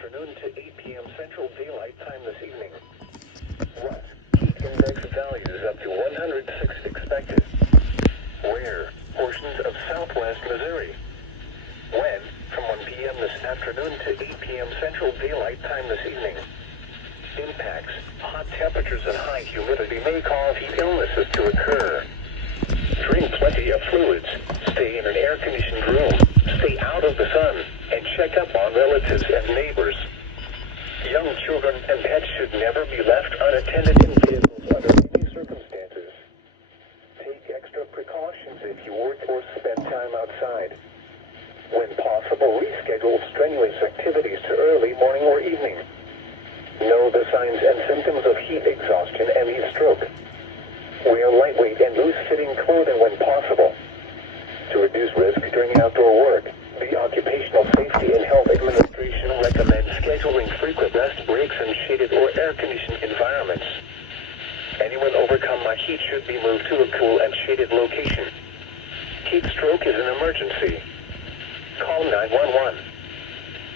afternoon to 8 p.m. Central Daylight Time this evening. What? Heat index values up to 106 expected. Where? Portions of southwest Missouri. When? From 1 p.m. this afternoon to 8 p.m. Central Daylight Time this evening. Impacts. Hot temperatures and high humidity may cause illnesses to occur. Drink plenty of fluids. Stay in an air-conditioned room. Stay out of the sun. And check up on relatives and neighbors. Young children and pets should never be left unattended in vehicles under any circumstances. Take extra precautions if you work or spend time outside. When possible, reschedule strenuous activities to early morning or evening. Know the signs and symptoms of heat exhaustion and heat stroke. Wear lightweight and loose-fitting clothing when possible. To reduce risk during outdoor work, the Occupational Safety and Health Administration recommends scheduling frequent rest breaks in shaded or air-conditioned environments. Anyone overcome by heat should be moved to a cool and shaded location. Heat stroke is an emergency. Call 911.